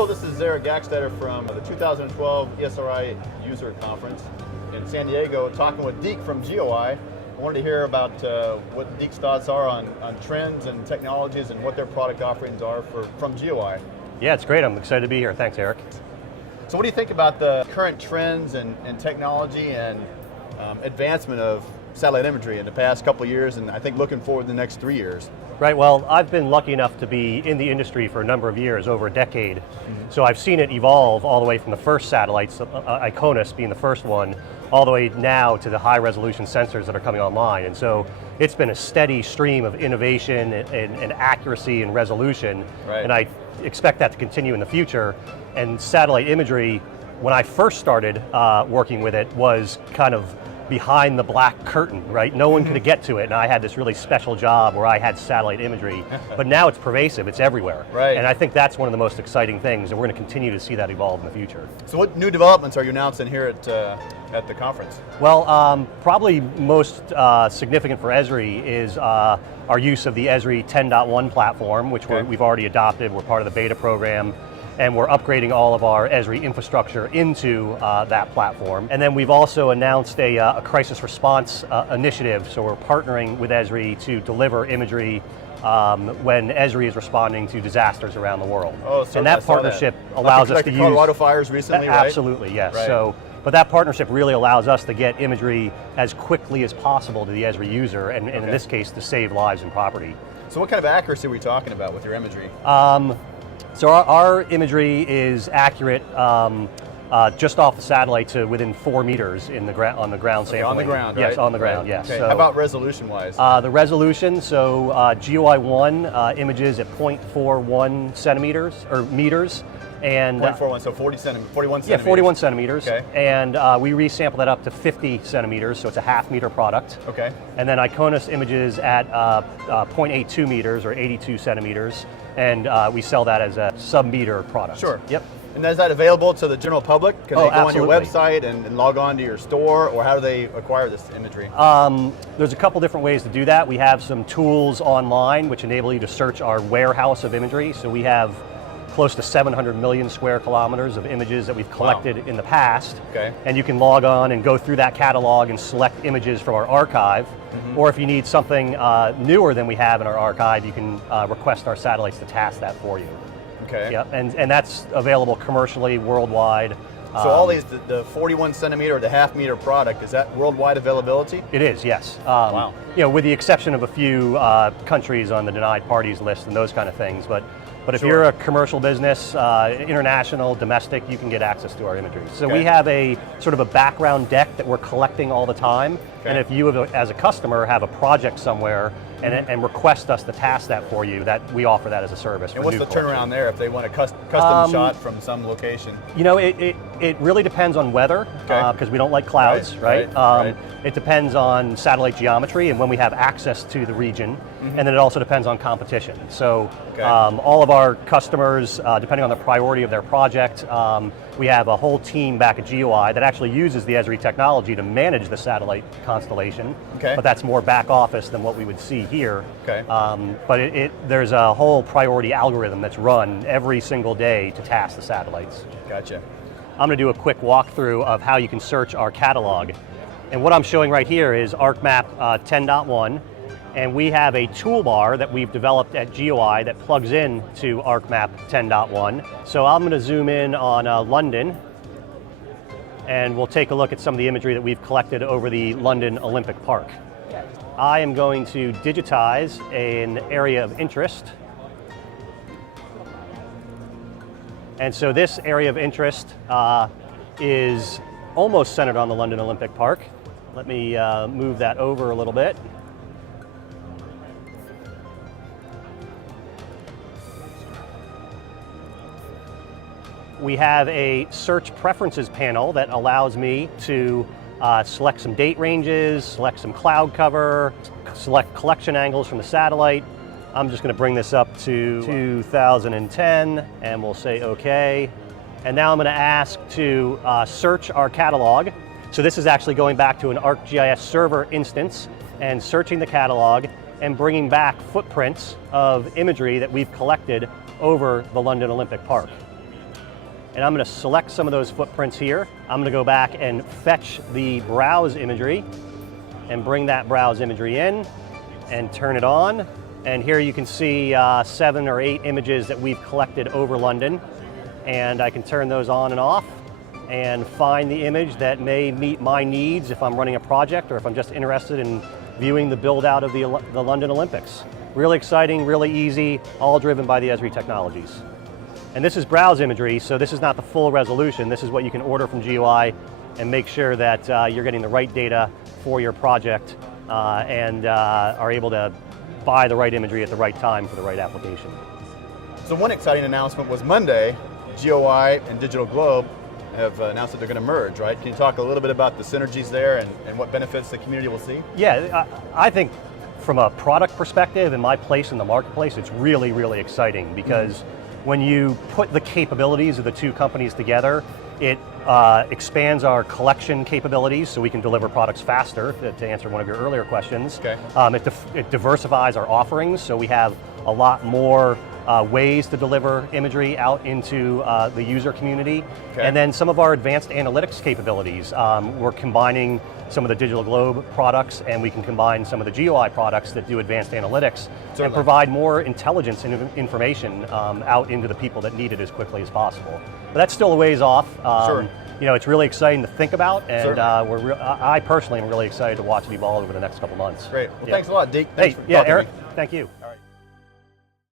Hello, this is Gakstatter from the 2012 Esri User Conference in San Diego, talking with Deke from GeoEye. I wanted to hear about what Deke's thoughts are on trends and technologies and what their product offerings are from GeoEye. Yeah, it's great. I'm excited to be here. Thanks, Eric. So what do you think about the current trends and technology and advancement of satellite imagery in the past couple of years, and I think looking forward to the next 3 years? Right, well, I've been lucky enough to be in the industry for a number of years, over a decade. So I've seen it evolve all the way from the first satellites, Iconis being the first one, all the way now to the high resolution sensors that are coming online. And so it's been a steady stream of innovation and accuracy and resolution. Right. And I expect that to continue in the future. And satellite imagery, when I first started working with it, was kind of behind the black curtain, right? No one could get to it, and I had this really special job where I had satellite imagery. But now it's pervasive, it's everywhere. Right. And I think that's one of the most exciting things, and we're going to continue to see that evolve in the future. So what new developments are you announcing here at the conference? Well, probably most significant for Esri is our use of the Esri 10.1 platform, which we've already adopted. We're part of the beta program, and we're upgrading all of our Esri infrastructure into that platform. And then we've also announced a crisis response initiative, so we're partnering with Esri to deliver imagery when Esri is responding to disasters around the world. Oh, so and that partnership allows us to use... Like the Colorado fires recently, right? Absolutely, yes. Right. So, but that partnership really allows us to get imagery as quickly as possible to the Esri user, and in this case, to save lives and property. So what kind of accuracy are we talking about with your imagery? So our imagery is accurate just off the satellite to within 4 meters on the ground sampling. On the ground, right? Yes, on the ground, yes. Okay. So, how about resolution-wise? the resolution, so GeoEye 1 images at 0.41 centimeters, or meters. And 0.41, so 41 centimeters. Yeah, 41 centimeters. Okay. And we resample that up to 50 centimeters, so it's a half-meter product. Okay. And then Iconis images at 0.82 meters, or 82 centimeters, and we sell that as a sub-meter product. Sure. Yep. And is that available to the general public? Can they go absolutely. on your website and log on to your store, or how do they acquire this imagery? There's a couple different ways to do that. We have some tools online which enable you to search our warehouse of imagery. So we have close to 700 million square kilometers of images that we've collected in the past. Okay. And you can log on and go through that catalog and select images from our archive. Or if you need something newer than we have in our archive, you can request our satellites to task that for you. Okay. Yep, and that's available commercially worldwide. So all these, the 41 centimeter or the half meter product, is that worldwide availability? It is, yes. Wow. You know, with the exception of a few countries on the denied parties list and those kind of things, but if you're a commercial business, international, domestic, you can get access to our imagery. So we have a sort of a background deck that we're collecting all the time, and if you as a customer have a project somewhere and request us to task that for you, that we offer that as a service. And what's the turnaround there if they want a custom shot from some location? You know, it really depends on weather, because we don't like clouds, right? It depends on satellite geometry and when we have access to the region, and then it also depends on competition. So all of our customers, depending on the priority of their project, we have a whole team back at GeoEye that actually uses the Esri technology to manage the satellite constellation, but that's more back office than what we would see here. But there's a whole priority algorithm that's run every single day to task the satellites. Gotcha. I'm going to do a quick walkthrough of how you can search our catalog. And what I'm showing right here is ArcMap 10.1, and we have a toolbar that we've developed at GeoEye that plugs in to ArcMap 10.1. So I'm going to zoom in on London, and we'll take a look at some of the imagery that we've collected over the London Olympic Park. I am going to digitize an area of interest. And so this area of interest is almost centered on the London Olympic Park. Let me move that over a little bit. We have a search preferences panel that allows me to select some date ranges, select some cloud cover, select collection angles from the satellite. I'm just going to bring this up to 2010, and we'll say OK. And now I'm going to ask to search our catalog. So this is actually going back to an ArcGIS server instance and searching the catalog and bringing back footprints of imagery that we've collected over the London Olympic Park. and I'm going to select some of those footprints here. I'm going to go back and fetch the browse imagery and bring that browse imagery in and turn it on. And here you can see 7 or 8 images that we've collected over London. And I can turn those on and off and find the image that may meet my needs if I'm running a project or if I'm just interested in viewing the build out of the London Olympics. Really exciting, really easy, all driven by the Esri technologies. And this is browse imagery, so this is not the full resolution. This is what you can order from GeoEye and make sure that you're getting the right data for your project and are able to buy the right imagery at the right time for the right application. So one exciting announcement was Monday, GeoEye and Digital Globe have announced that they're going to merge, right? Can you talk a little bit about the synergies there and what benefits the community will see? Yeah, I think from a product perspective and my place in the marketplace, it's really, really exciting because when you put the capabilities of the two companies together, it expands our collection capabilities so we can deliver products faster, to answer one of your earlier questions. Okay. It diversifies our offerings, so we have a lot more ways to deliver imagery out into the user community. Okay. And then some of our advanced analytics capabilities. We're combining some of the Digital Globe products, and we can combine some of the GeoEye products that do advanced analytics and provide more intelligence and information out into the people that need it as quickly as possible. But that's still a ways off. Sure. You know, it's really exciting to think about, and I personally am really excited to watch it evolve over the next couple months. Great. Well, thanks a lot, Deke. Hey, yeah, Eric, thank you.